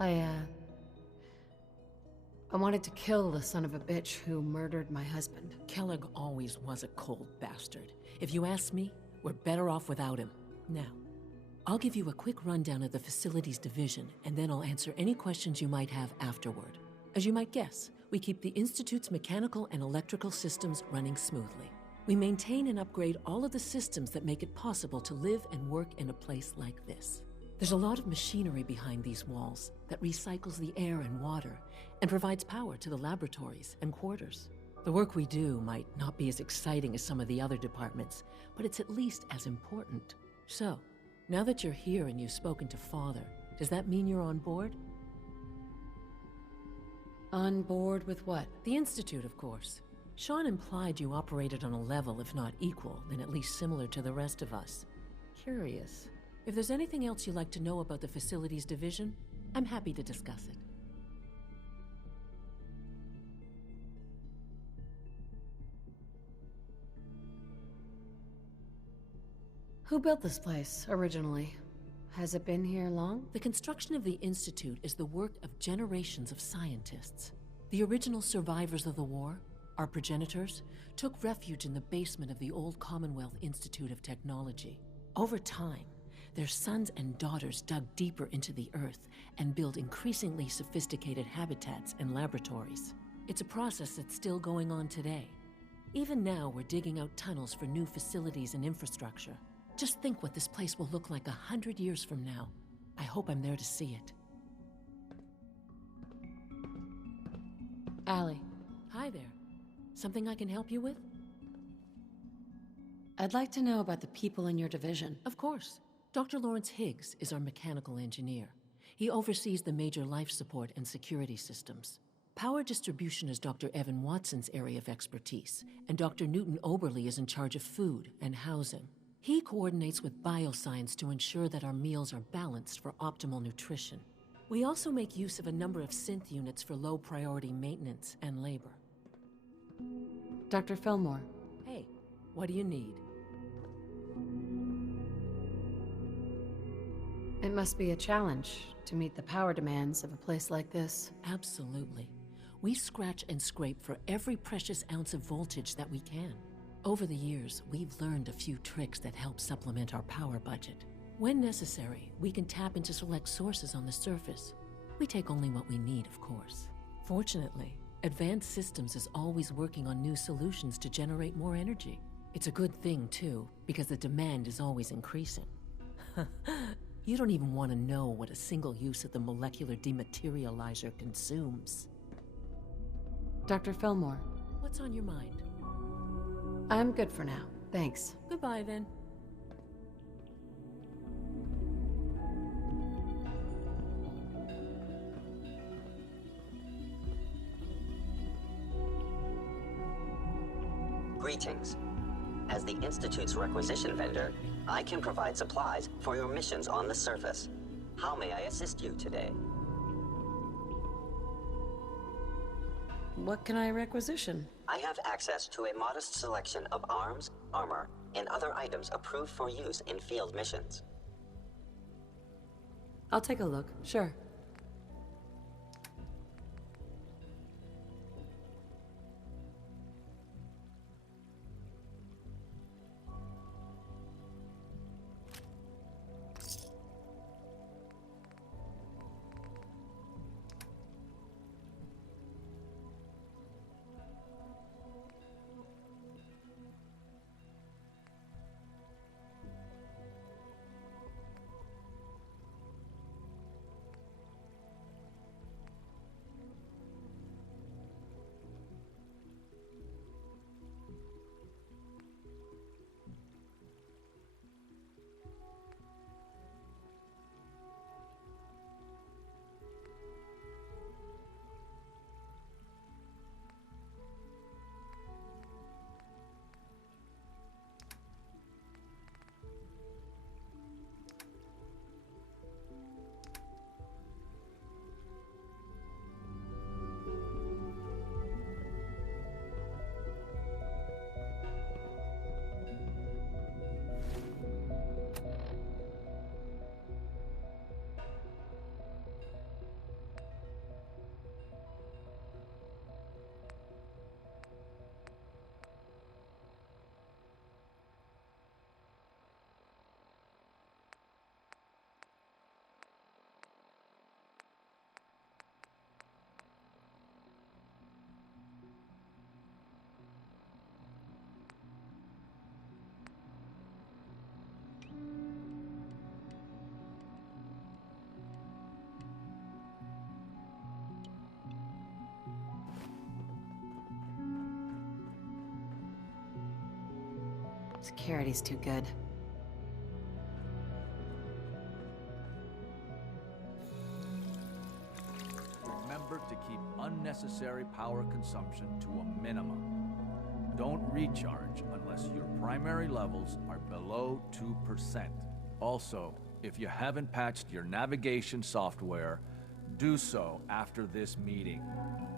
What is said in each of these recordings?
I wanted to kill the son of a bitch who murdered my husband. Kellogg always was a cold bastard. If you ask me, we're better off without him. Now, I'll give you a quick rundown of the facilities division, and then I'll answer any questions you might have afterward. As you might guess, we keep the Institute's mechanical and electrical systems running smoothly. We maintain and upgrade all of the systems that make it possible to live and work in a place like this. There's a lot of machinery behind these walls that recycles the air and water and provides power to the laboratories and quarters. The work we do might not be as exciting as some of the other departments, but it's at least as important. So, now that you're here and you've spoken to Father, does that mean you're on board? On board with what? The Institute, of course. Sean implied you operated on a level, if not equal, then at least similar to the rest of us. Curious. If there's anything else you'd like to know about the facilities division, I'm happy to discuss it. Who built this place, originally? Has it been here long? The construction of the Institute is the work of generations of scientists. The original survivors of the war, our progenitors, took refuge in the basement of the old Commonwealth Institute of Technology. Over time, their sons and daughters dug deeper into the earth and built increasingly sophisticated habitats and laboratories. It's a process that's still going on today. Even now, we're digging out tunnels for new facilities and infrastructure. Just think what this place will look like 100 years from now. I hope I'm there to see it. Allie. Hi there. Something I can help you with? I'd like to know about the people in your division. Of course. Dr. Lawrence Higgs is our mechanical engineer. He oversees the major life support and security systems. Power distribution is Dr. Evan Watson's area of expertise, and Dr. Newton Oberly is in charge of food and housing. He coordinates with bioscience to ensure that our meals are balanced for optimal nutrition. We also make use of a number of synth units for low-priority maintenance and labor. Dr. Fillmore. Hey, what do you need? It must be a challenge to meet the power demands of a place like this. Absolutely. We scratch and scrape for every precious ounce of voltage that we can. Over the years, we've learned a few tricks that help supplement our power budget. When necessary, we can tap into select sources on the surface. We take only what we need, of course. Fortunately, Advanced Systems is always working on new solutions to generate more energy. It's a good thing, too, because the demand is always increasing. You don't even want to know what a single use of the molecular dematerializer consumes. Dr. Fillmore. What's on your mind? I'm good for now. Thanks. Goodbye, then. Greetings. As the Institute's requisition vendor, I can provide supplies for your missions on the surface. How may I assist you today? What can I requisition? I have access to a modest selection of arms, armor, and other items approved for use in field missions. I'll take a look, sure. Security's too good. Remember to keep unnecessary power consumption to a minimum. Don't recharge unless your primary levels are below 2%. Also, if you haven't patched your navigation software, do so after this meeting.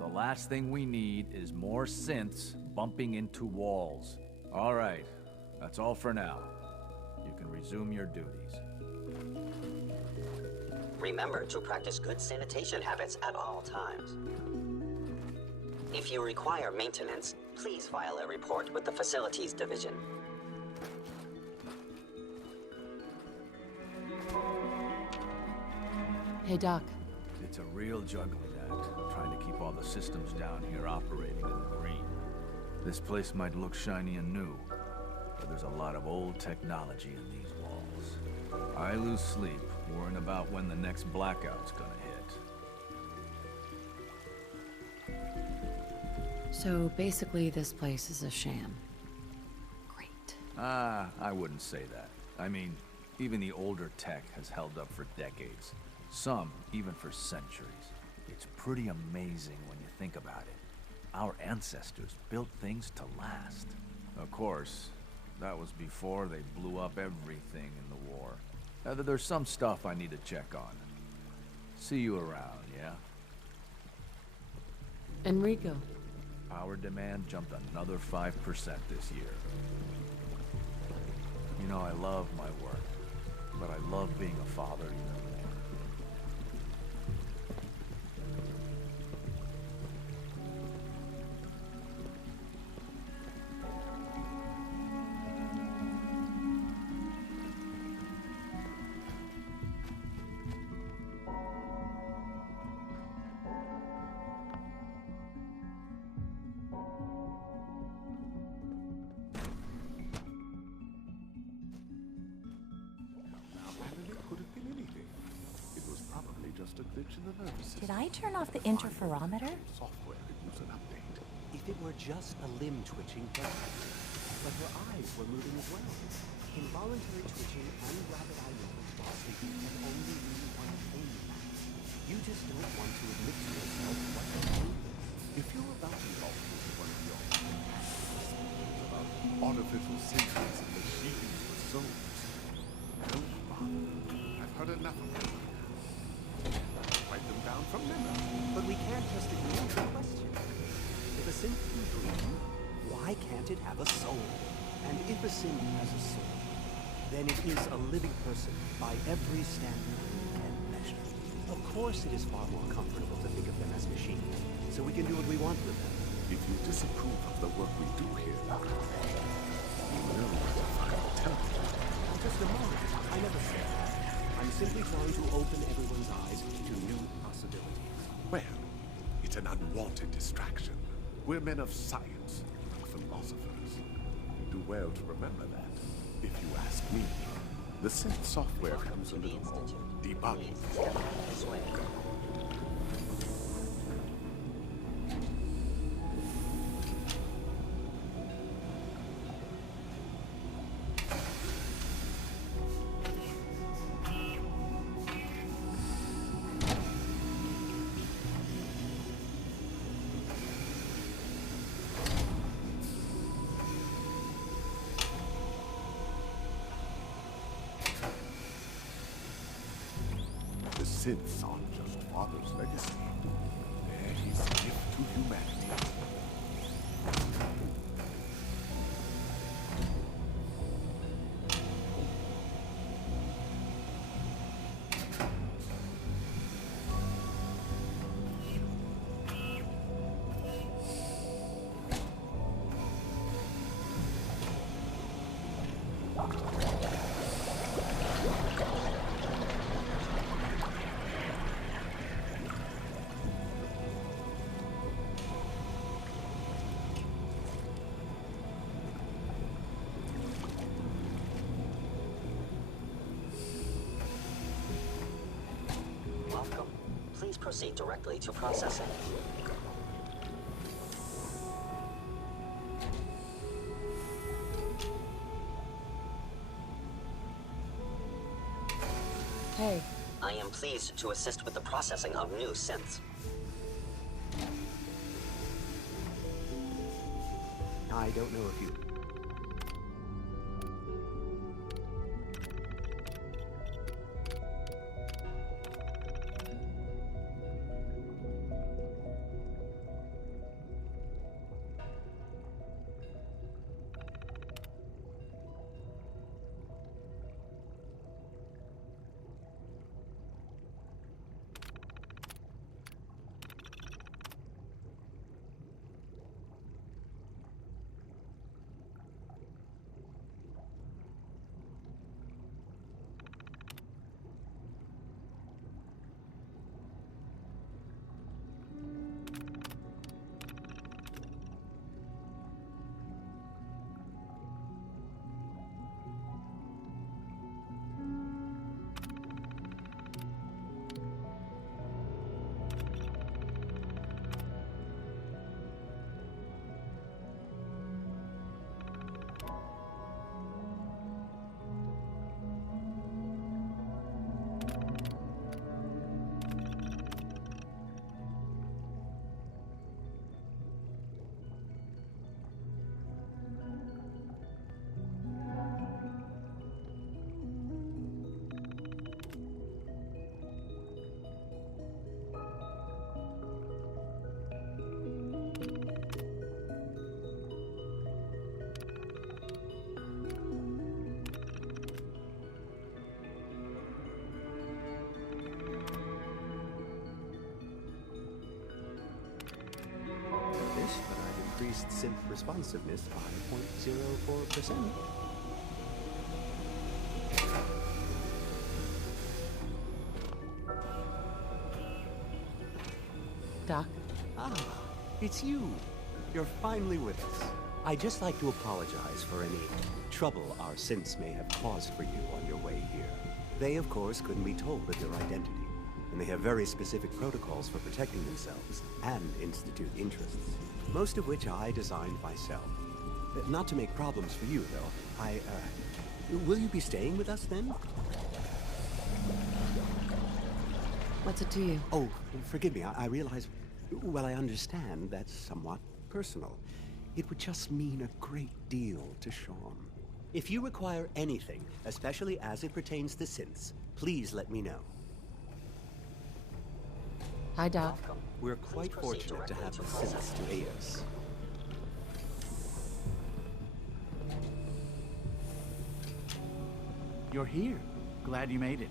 The last thing we need is more synths bumping into walls. All right, that's all for now. You can resume your duties. Remember to practice good sanitation habits at all times. If you require maintenance, please file a report with the Facilities Division. Hey, Doc. It's a real juggling act, trying to keep all the systems down here operating in the green. This place might look shiny and new, but there's a lot of old technology in these walls. I lose sleep worrying about when the next blackout's gonna hit. So basically this place is a sham. Great. I wouldn't say that. I mean, even the older tech has held up for decades. Some, even for centuries. It's pretty amazing when you think about it. Our ancestors built things to last. Of course, that was before they blew up everything in the war. There's some stuff I need to check on. See you around, yeah? Enrico. Power demand jumped another 5% this year. You know, I love my work, but I love being a father even more. Did I turn off the interferometer? Software could use an update. If it were just a limb twitching headache, but her eyes were moving as well. Involuntary twitching and rapid eye movement while sleeping can only mean one thing. You just don't want to admit to yourself what you're doing. If you're about to log into one of your about artificial senses and machines with souls, don't bother. I've heard enough of them. Write them down from memory. But we can't just ignore the question. If a synth can dream, why can't it have a soul? And if a synth has a soul, then it is a living person by every standard and measure. Of course it is far more comfortable to think of them as machines, so we can do what we want with them. If you disapprove of the work we do here, you will find the temple. Just a moment. I never said that. I'm simply trying to open everyone's eyes to new possibilities. Well, it's an unwanted distraction. We're men of science, not philosophers. You do well to remember that. If you ask me, the synth software comes a little more debugging. This way. The synths aren't just Father's legacy. They're his gift to humanity. Welcome. Please proceed directly to processing. say? I am pleased to assist with the processing of new synths. I don't know if you... but I've increased synth responsiveness by 0.04%. Doc? Ah, it's you. You're finally with us. I'd just like to apologize for any trouble our synths may have caused for you on your way here. They, of course, couldn't be told of your identity, and they have very specific protocols for protecting themselves and Institute interests, most of which I designed myself. Not to make problems for you, though. Will you be staying with us, then? What's it to you? Oh, forgive me, I realize... Well, I understand that's somewhat personal. It would just mean a great deal to Sean. If you require anything, especially as it pertains to synths, please let me know. Hi, Doc. We're quite fortunate to have the synths to aid us. You're here. Glad you made it.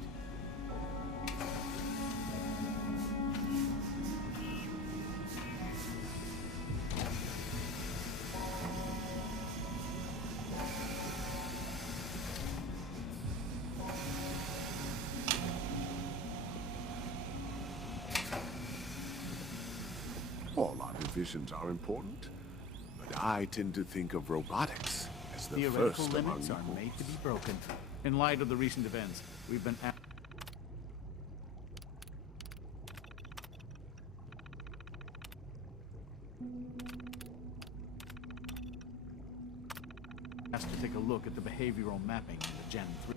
All our divisions are important, but I tend to think of robotics as the Theoretical first among limits are equals. made to be broken. In light of the recent events, we've been asked to take a look at the behavioral mapping in the Gen 3.